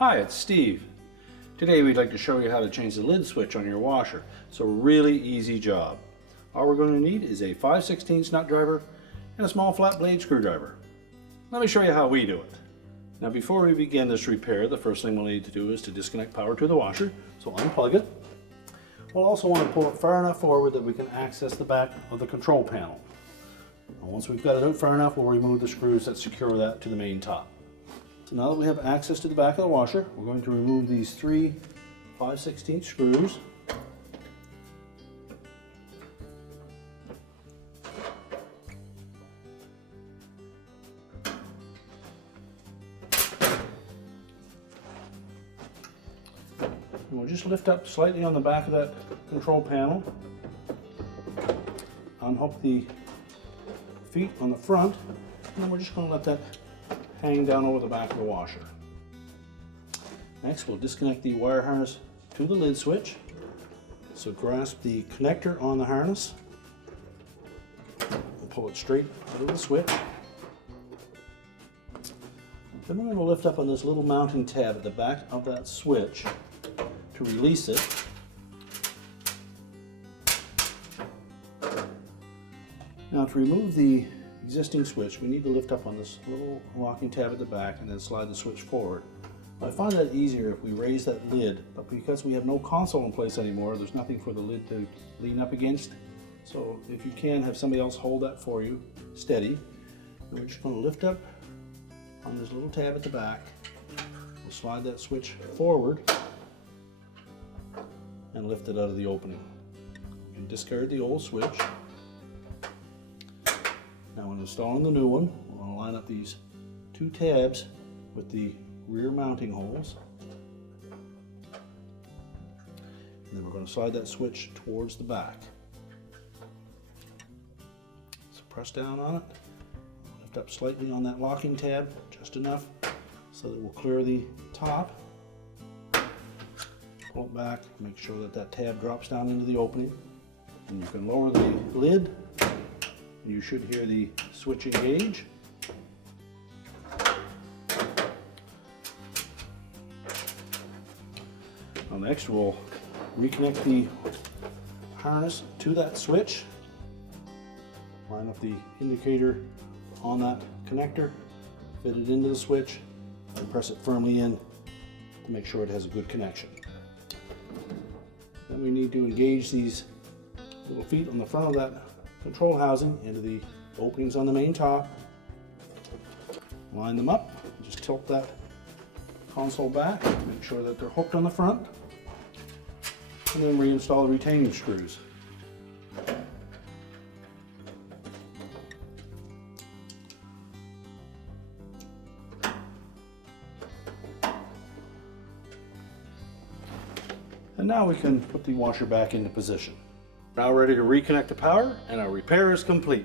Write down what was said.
Hi, it's Steve. Today we'd like to show you how to change the lid switch on your washer. It's a really easy job. All we're going to need is a 5/16 nut driver and a small flat blade screwdriver. Let me show you how we do it. Now before we begin this repair, the first thing we'll need to do is to disconnect power to the washer. So unplug it. We'll also want to pull it far enough forward that we can access the back of the control panel. And once we've got it out far enough, we'll remove the screws that secure that to the main top. So now that we have access to the back of the washer, we're going to remove these 3 5/16 screws. And we'll just lift up slightly on the back of that control panel, unhook the feet on the front, and then we're just going to let that hang down over the back of the washer. Next, we'll disconnect the wire harness to the lid switch. So grasp the connector on the harness and pull it straight out of the switch. Then we're going to lift up on this little mounting tab at the back of that switch to release it. Now to remove the existing switch, we need to lift up on this little locking tab at the back and then slide the switch forward. I find that easier if we raise that lid, but because we have no console in place anymore, there's nothing for the lid to lean up against. So if you can, have somebody else hold that for you, steady. And we're just going to lift up on this little tab at the back. We'll slide that switch forward and lift it out of the opening. You can discard the old switch. Now when installing the new one, we're going to line up these 2 tabs with the rear mounting holes. And then we're going to slide that switch towards the back. So press down on it, lift up slightly on that locking tab, just enough so that we'll clear the top. Pull it back, make sure that that tab drops down into the opening. And you can lower the lid. You should hear the switch engage. Now next we'll reconnect the harness to that switch. Line up the indicator on that connector, fit it into the switch, and press it firmly in to make sure it has a good connection. Then we need to engage these little feet on the front of that control housing into the openings on the main top. Line them up, just tilt that console back, make sure that they're hooked on the front, and then reinstall the retaining screws. And now we can put the washer back into position. Now ready to reconnect the power, and our repair is complete.